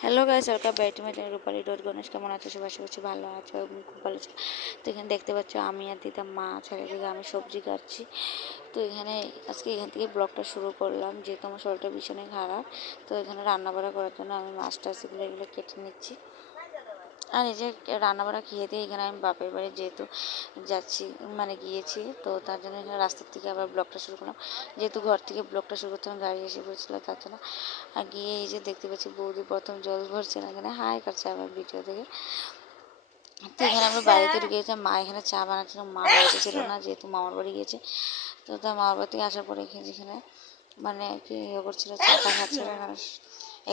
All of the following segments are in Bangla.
Hello guys, welcome back to my channel Rupali dot Ganesh. কেমন আছো? সবাই করছি ভালো আছো এবং খুব ভালো আছো। তো এখানে দেখতে পাচ্ছ আমি আর দিদা মা ছেলে দিকে আমি সবজি কাটছি। তো এখানে আজকে এখান থেকে ব্লগটা শুরু করলাম, যেহেতু আমার শরীরটা ভীষণই খারাপ। তো এখানে রান্নাবাড়া করার জন্য আমি মাছ টাছ এগুলো কেটে নিচ্ছি। আর এই যে রান্নাবাড়া খেয়ে দিয়ে এখানে আমি বাপের বাড়ি যেহেতু যাচ্ছি, মানে গিয়েছি, তো তার জন্য এখানে রাস্তার থেকে আবার ব্লগটা শুরু করলাম। যেহেতু ঘর থেকে ব্লগটা শুরু করতে আমার গাড়ি এসে পড়েছিল, তার জন্য আর গিয়ে এই যে দেখতে পাচ্ছি বৌদি প্রথম জল ভরছে না, এখানে হাই করছে আমার ভিডিও থেকে। তো এখানে আমরা বাড়িতে ঢুকে গেছিলাম, মা এখানে চা বানাচ্ছিল, মা বাড়িতে ছিল না যেহেতু মামার বাড়ি গিয়েছে। তো তার মামার বাড়ি থেকে আসার পরে এখানে মানে কি ইয়ে করছিল, চাটা খাচ্ছিল। এখানে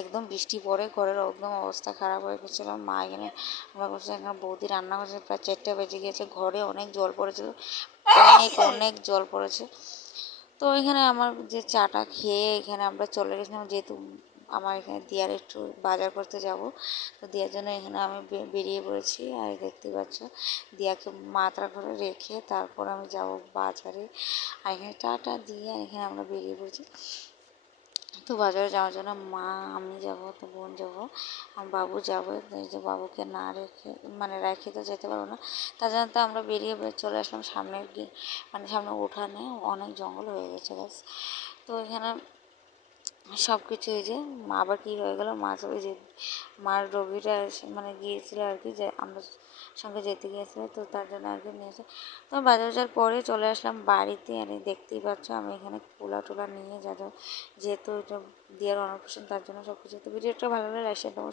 একদম বৃষ্টি পড়ে ঘরের একদম অবস্থা খারাপ হয়ে গেছিলো। মা এখানে আমরা করছে, এখানে বৌদি রান্না করছে, প্রায় 4টা বেজে গিয়েছে। ঘরে অনেক জল পড়েছিল, অনেক অনেক জল পড়েছে। তো এখানে আমার যে চাটা খেয়ে এখানে আমরা চলে গেছিলাম, যেহেতু আমার এখানে দিয়ার একটু বাজার করতে যাব। তো দিয়ার জন্য এখানে আমি বেরিয়ে পড়েছি। আর দেখতে পাচ্ছ দিয়াকে মাত্রা করে রেখে তারপর আমি যাব বাজারে। আর এখানে টাটা দিয়ে এখানে আমরা বেরিয়ে পড়েছি। তো বাজারে যাওয়ার জন্য মা, আমি যাব, তো বোন যাব, আমার বাবু যাবো। এই যে বাবুকে না রেখে মানে রেখে তো যেতে পারবো না, তার জন্য তো আমরা বেরিয়ে চলে আসলাম সামনের মানে সামনে উঠানে অনেক জঙ্গল হয়ে গেছে গাছ। তো এখানে সব কিছু এই যে আবার কী হয়ে গেল, মা ওই যে মার রোগীটা মানে গিয়েছিল আর কি, যে আমরা সঙ্গে যেতে গিয়েছিল, তো তার জন্য আর কি নিয়েছে। তো বাজার পরে চলে আসলাম বাড়িতে। আর দেখতেই পাচ্ছ আমি এখানে পোলা টোলা নিয়ে যেহেতু এটা দিয়ার অন্নপ্রাশন, তার জন্য সব কিছু। তো ভিডিওটা ভালো লাগলে লাইক শেয়ার দেবো।